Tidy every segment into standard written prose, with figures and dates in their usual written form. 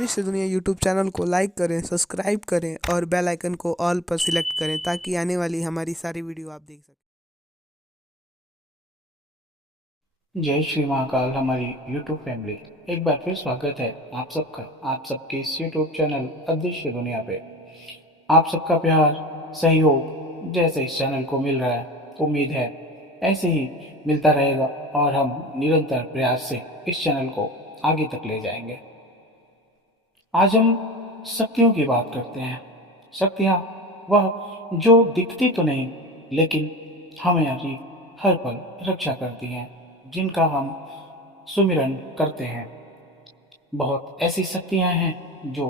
अदृश्य दुनिया YouTube channel को लाइक करें, सब्सक्राइब करें और बेल आइकन को ऑल पर सिलेक्ट करें ताकि आने वाली हमारी सारी वीडियो आप देख सकें। जय श्री महाकाल हमारी यूट्यूब फैमिली। एक बार फिर स्वागत है आप सबका आप सबके इस यूट्यूब चैनल अदृश्य दुनिया पे। आप सबका प्यार सहयोग जैसे इस चैनल को मिल रहा है, उम्मीद है ऐसे ही मिलता रहेगा और हम निरंतर प्रयास से इस चैनल को आगे तक ले जाएंगे। आज हम शक्तियों की बात करते हैं। शक्तियाँ वह जो दिखती तो नहीं लेकिन हमारी हर पल रक्षा करती हैं, जिनका हम सुमिरन करते हैं। बहुत ऐसी शक्तियाँ हैं जो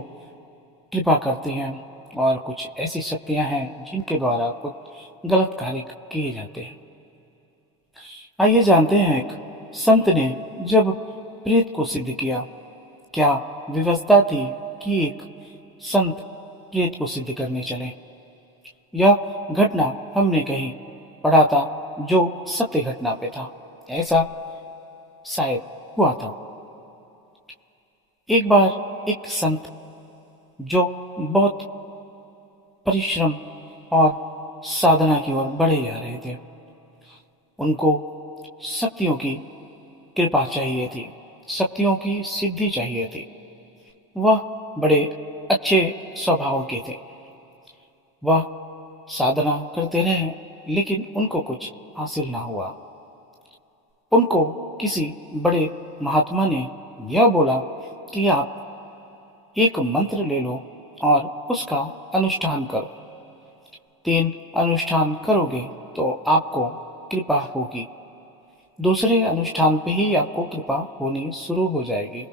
कृपा करती हैं और कुछ ऐसी शक्तियाँ हैं जिनके द्वारा कुछ गलत कार्य किए जाते हैं। आइए जानते हैं, एक संत ने जब प्रेत को सिद्ध किया, क्या व्यवस्था थी कि एक संत प्रेत को सिद्ध करने चले। यह घटना हमने कहीं पढ़ा था जो सत्य घटना पे था। ऐसा शायद हुआ था। एक बार एक संत जो बहुत परिश्रम और साधना की ओर बढ़े जा रहे थे, उनको शक्तियों की कृपा चाहिए थी, शक्तियों की सिद्धि चाहिए थी। वह बड़े अच्छे स्वभाव के थे। वह साधना करते रहे लेकिन उनको कुछ हासिल ना हुआ। उनको किसी बड़े महात्मा ने यह बोला कि आप एक मंत्र ले लो और उसका अनुष्ठान करो। 3 अनुष्ठान करोगे तो आपको कृपा होगी। दूसरे अनुष्ठान पे ही आपको कृपा होनी शुरू हो जाएगी।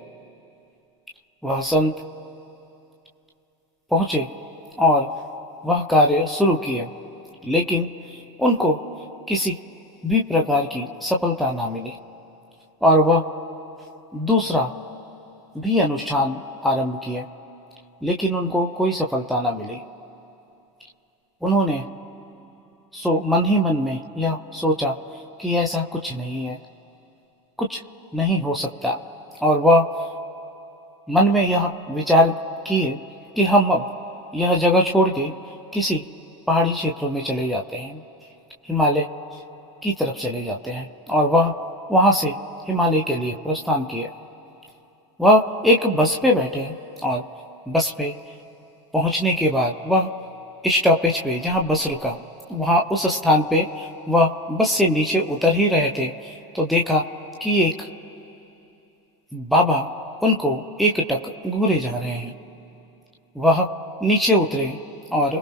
वह संत पहुंचे और वह कार्य शुरू किए, लेकिन उनको किसी भी प्रकार की सफलता ना मिली और वह दूसरा भी अनुष्ठान आरंभ किए, लेकिन उनको कोई सफलता ना मिली। उन्होंने मन ही मन में यह सोचा कि ऐसा कुछ नहीं है, कुछ नहीं हो सकता, और वह मन में यह विचार किए कि हम अब यह जगह छोड़ के किसी पहाड़ी क्षेत्रों में चले जाते हैं, हिमालय की तरफ चले जाते हैं, और वह वहाँ से हिमालय के लिए प्रस्थान किए। वह एक बस पे बैठे और बस पे पहुंचने के बाद वह स्टॉपेज पे जहाँ बस रुका, वहाँ उस स्थान पे वह बस से नीचे उतर ही रहे थे तो देखा कि एक बाबा उनको एकटक घूरे जा रहे हैं। वह नीचे उतरे और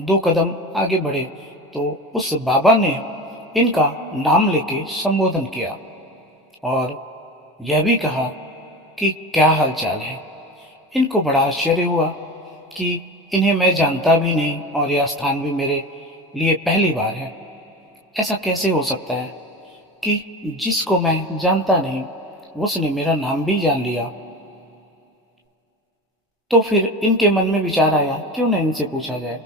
2 कदम आगे बढ़े तो उस बाबा ने इनका नाम लेके संबोधन किया और यह भी कहा कि क्या हालचाल है। इनको बड़ा आश्चर्य हुआ कि इन्हें मैं जानता भी नहीं और यह स्थान भी मेरे लिए पहली बार है। ऐसा कैसे हो सकता है कि जिसको मैं जानता नहीं उसने मेरा नाम भी जान लिया। तो फिर इनके मन में विचार आया, क्यों न इनसे पूछा जाए।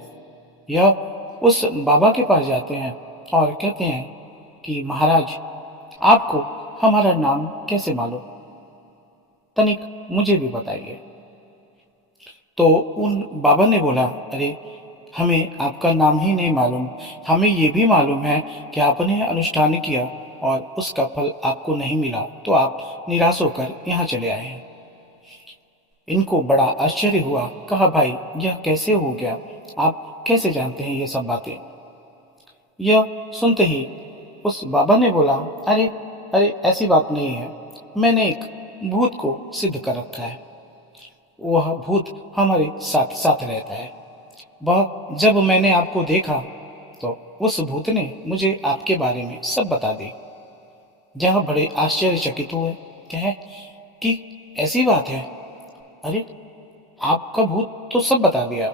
यह उस बाबा के पास जाते हैं और कहते हैं कि महाराज, आपको हमारा नाम कैसे मालूम, तनिक मुझे भी बताइए। तो उन बाबा ने बोला, अरे हमें आपका नाम ही नहीं मालूम, हमें ये भी मालूम है कि आपने अनुष्ठान किया और उसका फल आपको नहीं मिला तो आप निराश होकर यहाँ चले आए हैं। इनको बड़ा आश्चर्य हुआ। कहा, भाई यह कैसे हो गया, आप कैसे जानते हैं ये सब बातें। यह सुनते ही उस बाबा ने बोला, अरे अरे ऐसी बात नहीं है, मैंने एक भूत को सिद्ध कर रखा है। वह भूत हमारे साथ साथ रहता है। वह जब मैंने आपको देखा तो उस भूत ने मुझे आपके बारे में सब बता दी। यह बड़े आश्चर्यचकित हुए, कहे कि ऐसी बात है। अरे आपका भूत तो सब बता दिया,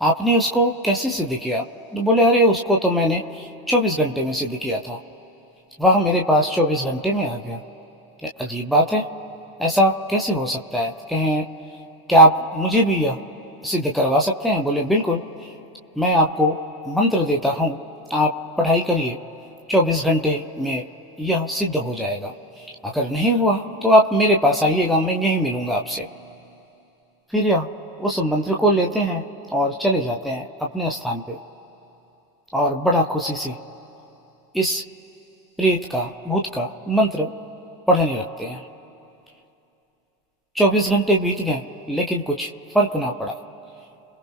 आपने उसको कैसे सिद्ध किया। तो बोले, अरे उसको तो मैंने 24 घंटे में सिद्ध किया था, वह मेरे पास 24 घंटे में आ गया। क्या अजीब बात है, ऐसा कैसे हो सकता है। कहें, क्या आप मुझे भी यह सिद्ध करवा सकते हैं। बोले, बिल्कुल, मैं आपको मंत्र देता हूँ, आप पढ़ाई करिए, 24 घंटे में यह सिद्ध हो जाएगा। अगर नहीं हुआ तो आप मेरे पास आइएगा, मैं यहीं मिलूंगा आपसे। फिर यह उस मंत्र को लेते हैं और चले जाते हैं अपने स्थान पे और बड़ा खुशी से इस प्रेत का भूत का मंत्र पढ़ने लगते हैं। 24 घंटे बीत गए लेकिन कुछ फर्क ना पड़ा।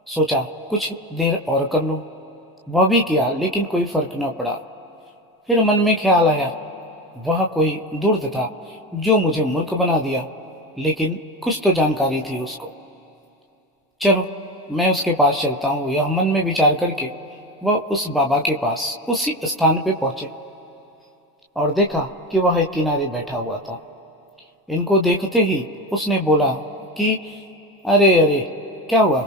सोचा कुछ देर और कर लो, वह भी किया लेकिन कोई फर्क ना पड़ा। फिर मन में ख्याल आया, वह कोई दूर्त था जो मुझे मूर्ख बना दिया, लेकिन कुछ तो जानकारी थी उसको। चलो मैं उसके पास चलता हूँ। यह मन में विचार करके वह उस बाबा के पास उसी स्थान पे पहुंचे और देखा कि वह एक किनारे बैठा हुआ था। इनको देखते ही उसने बोला कि अरे अरे क्या हुआ।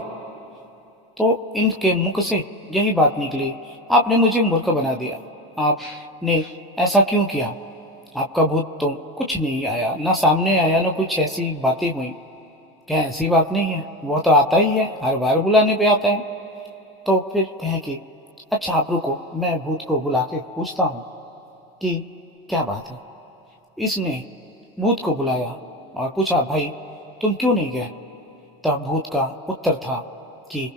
तो इनके मुख से यही बात निकली, आपने मुझे मूर्ख बना दिया। आपने ऐसा क्यों किया? आपका भूत तो कुछ नहीं आया, ना सामने आया, ना कुछ ऐसी बातें हुई। क्या ऐसी बात नहीं है, वह तो आता ही है, हर बार बुलाने पे आता है। तो फिर कहें कि अच्छा आप रुको, मैं भूत को बुला के पूछता हूँ कि क्या बात है। इसने भूत को बुलाया और पूछा, भाई तुम क्यों नहीं गए? तब भूत का उत्तर था कि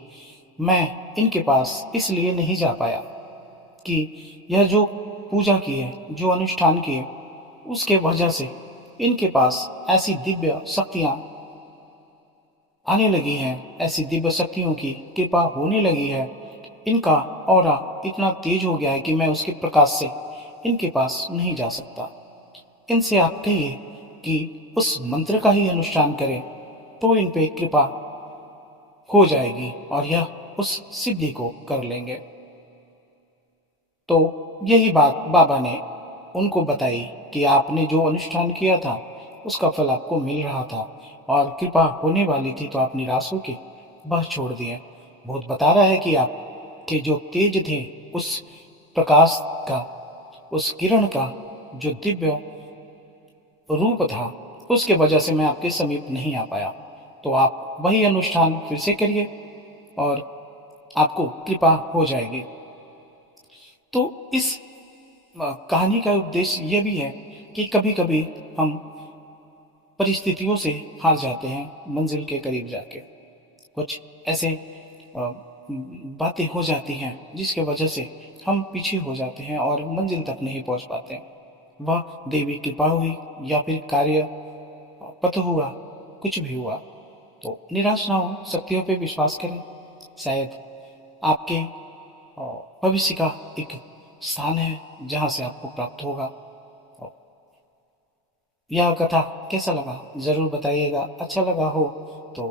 मैं इनके पास इसलिए नहीं जा पाया कि यह जो पूजा की है, जो अनुष्ठान किए, उसके वजह से इनके पास ऐसी दिव्य शक्तियाँ आने लगी हैं, ऐसी दिव्य शक्तियों की कृपा होने लगी है। इनका ऑरा इतना तेज हो गया है कि मैं उसके प्रकाश से इनके पास नहीं जा सकता। इनसे आप कहिए कि उस मंत्र का ही अनुष्ठान करें तो इन पे कृपा हो जाएगी और यह उस सिद्धि को कर लेंगे। तो यही बात बाबा ने उनको बताई कि आपने जो अनुष्ठान किया था उसका फल आपको मिल रहा था और कृपा होने वाली थी, तो आप निराश होके बस छोड़ दिए। भूत बता रहा है कि आप के जो तेज थे, उस प्रकाश का, उस किरण का जो दिव्य रूप था, उसके वजह से मैं आपके समीप नहीं आ पाया। तो आप वही अनुष्ठान फिर से करिए और आपको कृपा हो जाएगी। तो इस कहानी का उद्देश्य ये भी है कि कभी कभी हम परिस्थितियों से हार जाते हैं मंजिल के करीब जाके। कुछ ऐसे बातें हो जाती हैं जिसके वजह से हम पीछे हो जाते हैं और मंजिल तक नहीं पहुंच पाते। वह देवी कृपा हुई या फिर कार्य पथ हुआ, कुछ भी हुआ, तो निराश ना हो, शक्तियों पे विश्वास करें। शायद आपके भविष्य का एक स्थान है जहाँ से आपको प्राप्त होगा। यह कथा कैसा लगा ज़रूर बताइएगा। अच्छा लगा हो तो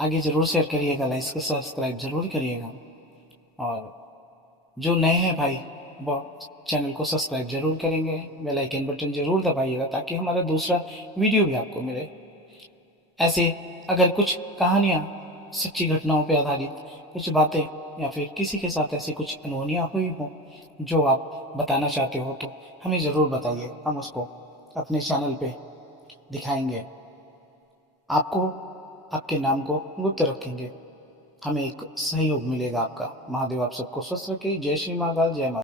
आगे ज़रूर शेयर करिएगा, लाइक सब्सक्राइब ज़रूर करिएगा। और जो नए हैं भाई, वो चैनल को सब्सक्राइब ज़रूर करेंगे, बेल आइकन बटन ज़रूर दबाइएगा ताकि हमारा दूसरा वीडियो भी आपको मिले। ऐसे अगर कुछ कहानियाँ सच्ची घटनाओं पे आधारित कुछ बातें या फिर किसी के साथ ऐसी कुछ अनहोनियाँ हुई हो जो आप बताना चाहते हो तो हमें ज़रूर बताइए, हम उसको अपने चैनल पे दिखाएंगे। आपको आपके नाम को गुप्त रखेंगे, हमें एक सहयोग मिलेगा आपका। महादेव आप सबको स्वस्थ रखे। जय श्री महाकाल, जय माता।